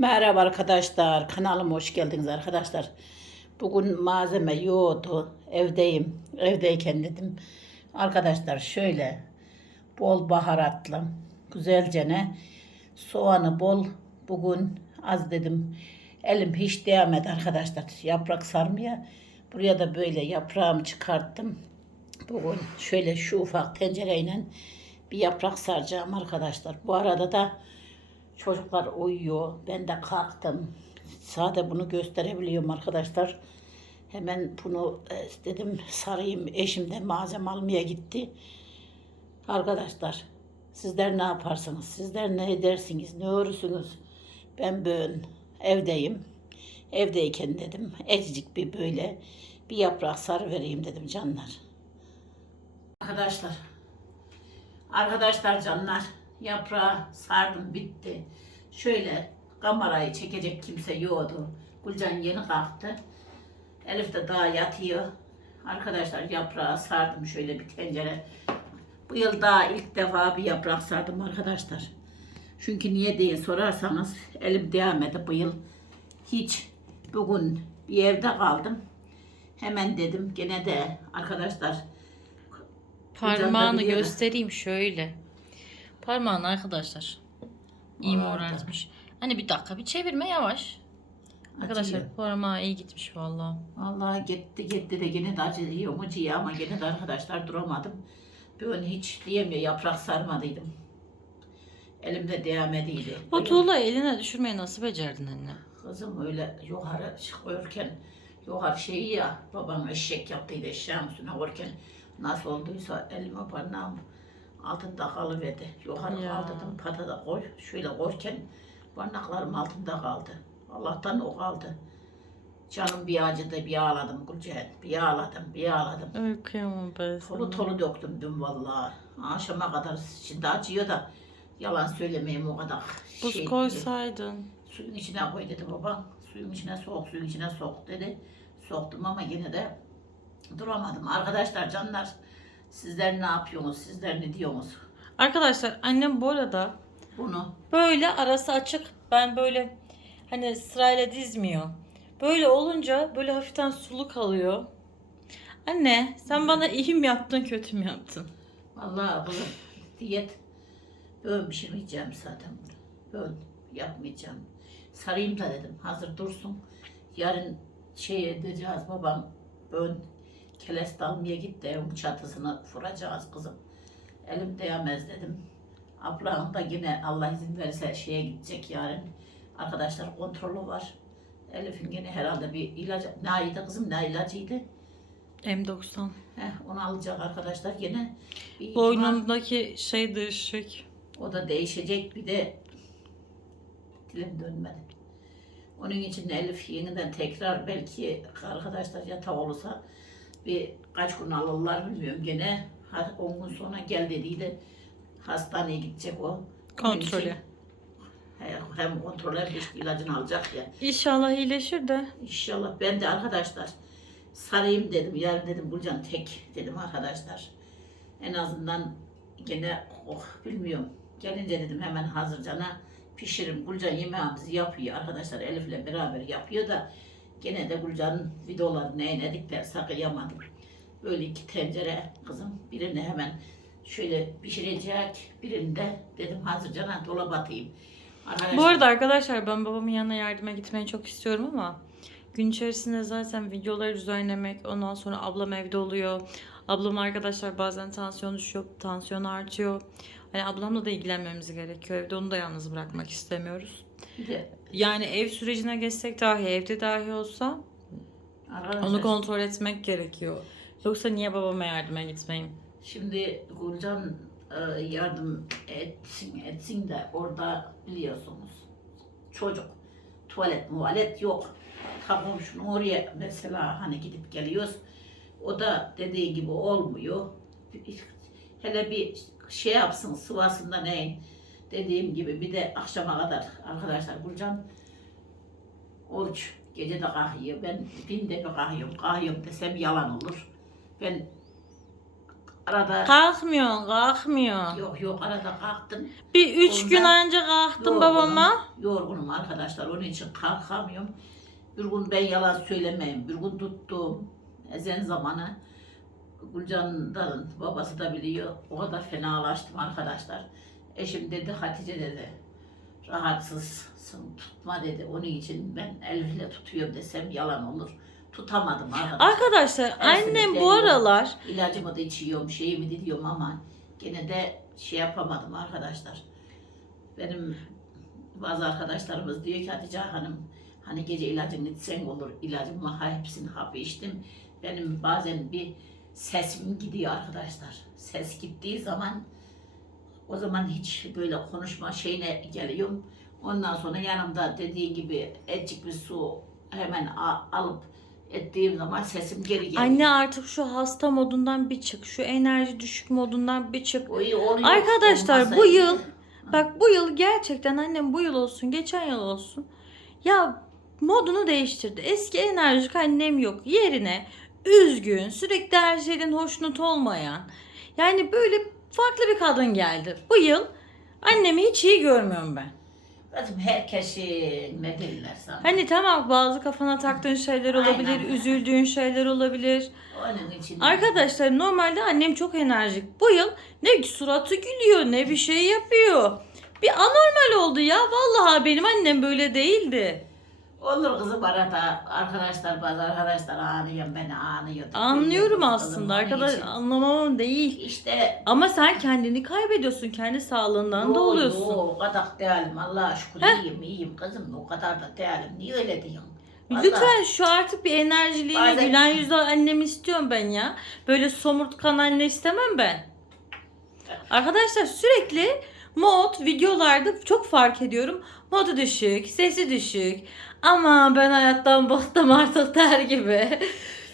Merhaba arkadaşlar, kanalıma hoş geldiniz arkadaşlar. Bugün malzeme yoğdu, evdeyim. Evdeyken dedim, arkadaşlar şöyle bol baharatlı, güzelce ne soğanı bol. Bugün az dedim, elim hiç değmedi arkadaşlar yaprak sarmaya. Buraya da böyle yaprağımı çıkarttım. Bugün şöyle şu ufak tencereyle bir yaprak saracağım arkadaşlar. Bu arada da Çocuklar uyuyor. Ben de kalktım. Sade bunu gösterebiliyorum arkadaşlar. Hemen bunu e, dedim sarayım. Eşim de malzeme almaya gitti. Arkadaşlar sizler ne yaparsınız? Sizler ne edersiniz? Ne örürsünüz? Ben bugün evdeyim. Evdeyken dedim ezicik bir böyle bir yaprak sarı vereyim dedim canlar. Arkadaşlar Arkadaşlar canlar yaprağı sardım bitti. Şöyle kamerayı çekecek kimse yoktu. Gülcan yeni kalktı. Elif de daha yatıyor. Arkadaşlar yaprağı sardım şöyle bir tencere. Bu yıl daha ilk defa bir yaprak sardım arkadaşlar. Çünkü niye diye sorarsanız elim devam etti bu yıl. Hiç bugün bir evde kaldım. Hemen dedim gene de arkadaşlar Parmağını göstereyim şöyle. Parmağını arkadaşlar. İyi morartmış. Hani bir dakika bir çevirme yavaş. Arkadaşlar Acıyor. parmağı iyi gitmiş vallahi. Vallahi gitti gitti de gene de acıyor mu ciğer ama gene de arkadaşlar duramadım. Böyle hiç diyemiyor yaprak sarmadıydım. Elimde devam ediydi. O tuğla eline düşürmeyi nasıl becerdin anne? Kızım öyle yukarı çıkıyorken yukarı şeyi ya babam eşek yaptıydı eşeğin üstüne koyarken nasıl olduysa elime parmağım altında kalıverdi. Yukarı Ya. kaldırdım patada koy şöyle koyarken parmaklarım altında kaldı. Allah'tan o kaldı. Canım bir acıdı bir ağladım Gülcehen. Bir ağladım bir ağladım. Ay kıyamam ben Tolu sana. tolu döktüm dün vallahi. Akşama kadar şimdi acıyor da yalan söylemeyeyim o kadar. Buz şey- koysaydın. Suyun içine koy dedi babam. Suyun içine sok, suyun içine sok dedi. Soktum ama yine de duramadım. Arkadaşlar canlar sizler ne yapıyorsunuz? Sizler ne diyorsunuz? Arkadaşlar annem bu arada Bunu böyle arası açık. Ben böyle hani sırayla dizmiyor. Böyle olunca böyle hafiften sulu kalıyor. Anne sen bana iyi mi yaptın kötü mü yaptın? vallahi bu diyet böyle pişirmeyeceğim zaten. Böyle yapmayacağım. Sarayım da dedim. Hazır dursun. Yarın şey edeceğiz babam ön kelest almaya gitti evin çatısını vuracağız kızım. Elim değmez dedim. Ablam da yine Allah izin verirse şeye gidecek yarın. Arkadaşlar kontrolü var. Elif'in yine herhalde bir ilacı, neydi kızım ne ilacıydı? M90. Heh, onu alacak arkadaşlar yine. Bir Boynumdaki şey değişik. o da değişecek bir de dilim dönmedi. Onun için de Elif yeniden tekrar belki arkadaşlar yatak olursa bir kaç gün alırlar bilmiyorum gene 10 gün sonra gel dediydi hastaneye gidecek o. Kontrolü. he- Hem kontrol hem de ilacını alacak ya. İnşallah iyileşir de. İnşallah ben de arkadaşlar sarayım dedim. Yarın dedim Gülcan tek dedim arkadaşlar. En azından gene oh bilmiyorum. Gelince dedim hemen hazırcana pişiririm. Gülcan yemeğimizi yapıyor arkadaşlar. Elif'le beraber yapıyor da gene de Gülcan'ın videolarını eğledikler saklayamadım. Böyle iki tencere kızım birini hemen şöyle pişirecek birini de dedim hazırcana dolaba atayım. Arkadaşlar, Bu arada arkadaşlar ben babamın yanına yardıma gitmeyi çok istiyorum ama gün içerisinde zaten videoları düzenlemek ondan sonra ablam evde oluyor. Ablam arkadaşlar bazen tansiyon düşüyor, tansiyon artıyor. Hani ablamla da ilgilenmemiz gerekiyor. Evde onu da yalnız bırakmak istemiyoruz. Yani ev sürecine geçsek dahi, evde dahi olsa arkadaşlar, onu kontrol etmek gerekiyor. Yoksa niye babama yardıma gitmeyeyim? Şimdi Gülcan e, yardım etsin etsin de orada biliyorsunuz çocuk tuvalet muvalet yok. Ta komşunun oraya mesela hani gidip geliyoruz. O da dediği gibi olmuyor. Hele bir şey yapsın sıvasında neyin dediğim gibi bir de akşama kadar arkadaşlar Gülcan oruç gece de kalkıyor. Ben binde bir kalkıyorum. Kalkıyorum desem yalan olur. Ben arada Kalkmıyorsun, kalkmıyor. yok yok arada kalktım. Bir üç Ondan gün önce kalktım Yorgunum, babama. Yorgunum arkadaşlar onun için kalkamıyorum. Bir gün ben yalan söylemeyeyim. Bir gün tuttum ezen zamanı. Gülcan'dan babası da biliyor. O kadar fenalaştım arkadaşlar. Eşim dedi Hatice dedi. Rahatsızsın tutma dedi. Onun için ben elimle tutuyorum desem yalan olur. Tutamadım arkadaşlar. Arkadaşlar annem bu aralar İlacımı da içiyorum, şeyimi de diyorum ama gene de şey yapamadım arkadaşlar. Benim bazı arkadaşlarımız diyor ki Hatice Hanım hani gece ilacını içsen olur. İlacımı ha, hepsini hapı içtim. Benim bazen bir sesim gidiyor arkadaşlar. Ses gittiği zaman o zaman hiç böyle konuşma şeyine geliyorum. Ondan sonra yanımda dediğin gibi etçik bir su hemen alıp ettiğim zaman sesim geri geliyor. anne artık şu hasta modundan bir çık. Şu enerji düşük modundan bir çık. O iyi oluyor. Arkadaşlar, bu yıl- Bak bu yıl gerçekten annem bu yıl olsun, geçen yıl olsun. Ya modunu değiştirdi. Eski enerjik annem yok. Yerine üzgün, sürekli her şeyden hoşnut olmayan. Yani böyle farklı bir kadın geldi. Bu yıl annemi hiç iyi görmüyorum ben. Kızım herkesin ne derler sana. Hani tamam bazı kafana taktığın şeyler olabilir, Aynen. üzüldüğün şeyler olabilir. Onun için. Arkadaşlar normalde annem çok enerjik. Bu yıl ne suratı gülüyor ne bir şey yapıyor. Bir anormal oldu ya. Vallahi benim annem böyle değildi. Olur kızım arada arkadaşlar bazı arkadaşlar anıyor beni anıyor. Anlıyorum aslında arkadaş için. anlamamam değil. İşte Ama sen kendini kaybediyorsun. Kendi sağlığından da yo, oluyorsun. yo, o kadar değilim Allah'a şükür iyiyim iyiyim kızım o kadar da değilim. Niye öyle diyorsun? Vallahi. Lütfen şu artık bir enerjiliğine Bazen- gülen yüzlü annemi istiyorum ben ya. Böyle somurtkan anne istemem ben. Arkadaşlar sürekli mod videolarda çok fark ediyorum. Modu düşük, sesi düşük. Ama ben hayattan bıktım artık der gibi.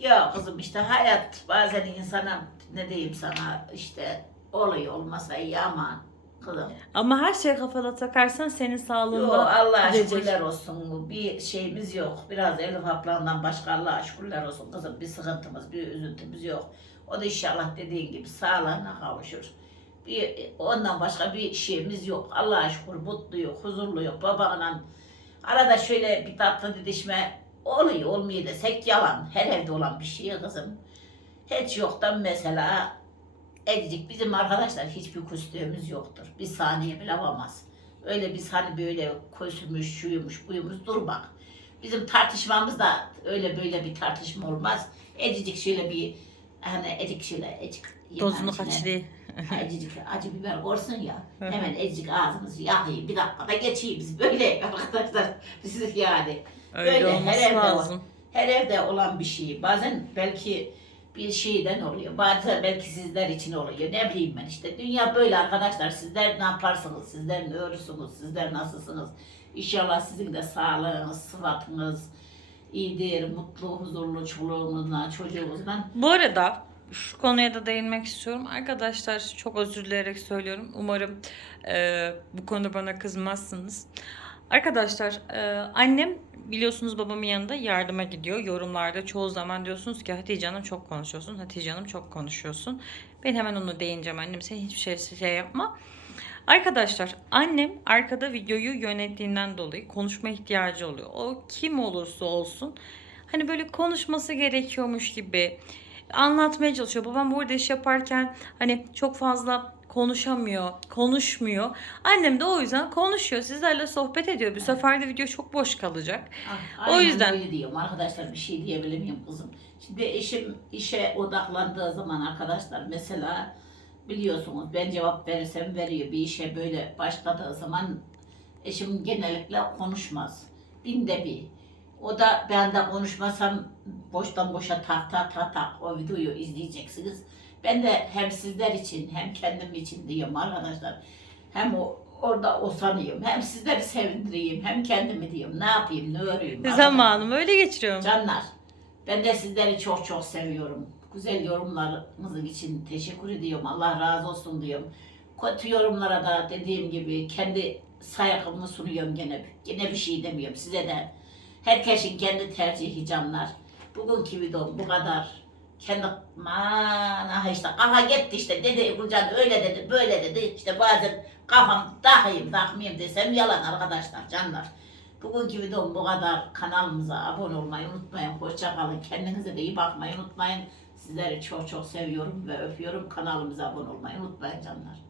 Ya kızım işte hayat bazen insana ne diyeyim sana işte oluyor olmasa iyi ama kızım. Ama her şeye kafana takarsan senin Yok sağlığında Allah'a gidecek. şükürler olsun. Bir şeyimiz yok. Biraz Elif ablandan başka Allah'a şükürler olsun kızım. Bir sıkıntımız, bir üzüntümüz yok. O da inşallah dediğin gibi sağlığına kavuşur. Ondan başka bir şeyimiz yok. Allah'a şükür mutluyuz, huzurluyuz. Babanla arada şöyle bir tatlı didişme oluyor, olmuyor desek yalan. Her evde olan bir şey kızım. Hiç yoktan mesela Edicik bizim arkadaşlar hiçbir küstüğümüz yoktur. Bir saniye bile olamaz. Öyle biz hani böyle kösümüş, şuymuş, buymuş dur bak. Bizim tartışmamız da öyle böyle bir tartışma olmaz. Ecicik şöyle bir hani ecik şöyle ecik Dozunu içine- kaçırıyor. Ecicik acı biber korsun ya. Hemen ecicik ağzımızı yakayım. Bir dakikada geçeyim biz böyle arkadaşlar. Biz yani. Öyle Böyle, her evde lazım. Her evde olan bir şey. Bazen belki bir şeyden oluyor. Bazen belki sizler için oluyor. Ne bileyim ben işte. Dünya böyle arkadaşlar. Sizler ne yaparsınız? Sizler ne örürsünüz? Sizler nasılsınız? İnşallah sizin de sağlığınız, sıfatınız iyidir. Mutlu, huzurlu çoluğunuzla, çocuğunuzla. Bu arada şu konuya da değinmek istiyorum. Arkadaşlar çok özür dileyerek söylüyorum. Umarım e, bu konuda bana kızmazsınız. Arkadaşlar e, annem biliyorsunuz babamın yanında yardıma gidiyor. Yorumlarda çoğu zaman diyorsunuz ki Hatice Hanım çok konuşuyorsun. Hatice Hanım çok konuşuyorsun. Ben hemen onu değineceğim annem. Sen hiçbir şey, şey yapma. Arkadaşlar annem arkada videoyu yönettiğinden dolayı konuşma ihtiyacı oluyor. O kim olursa olsun hani böyle konuşması gerekiyormuş gibi anlatmaya çalışıyor. Babam burada iş yaparken hani çok fazla konuşamıyor, konuşmuyor. Annem de o yüzden konuşuyor. Sizlerle sohbet ediyor. Bu sefer de video çok boş kalacak. Ah, O yüzden- öyle diyorum arkadaşlar bir şey diyebilir miyim kızım? Şimdi eşim işe odaklandığı zaman arkadaşlar mesela biliyorsunuz ben cevap verirsem veriyor bir işe böyle başladığı zaman eşim genellikle konuşmaz. Binde bir. O da ben de konuşmasam boştan boşa tak tak tak tak o videoyu izleyeceksiniz. Ben de hem sizler için hem kendim için diyorum arkadaşlar. Hem o orada o sanıyorum. Hem sizleri sevindireyim hem kendimi diyorum. Ne yapayım, ne öreyim. Zamanımı öyle geçiriyorum. Canlar, ben de sizleri çok çok seviyorum. Güzel yorumlarınız için teşekkür ediyorum. Allah razı olsun diyorum. Kötü yorumlara da dediğim gibi kendi saygımı sunuyorum gene. Gene bir şey demiyorum size de. Herkesin kendi tercihi canlar. Bugünkü videom bu kadar. kendi aman ah işte kafa gitti işte dedi Gülcan öyle dedi böyle dedi işte bazen kafam takayım takmayayım desem yalan arkadaşlar canlar. Bugünkü videom bu kadar. Kanalımıza abone olmayı unutmayın. Hoşça kalın. Kendinize de iyi bakmayı unutmayın. Sizleri çok çok seviyorum ve öpüyorum. Kanalımıza abone olmayı unutmayın canlar.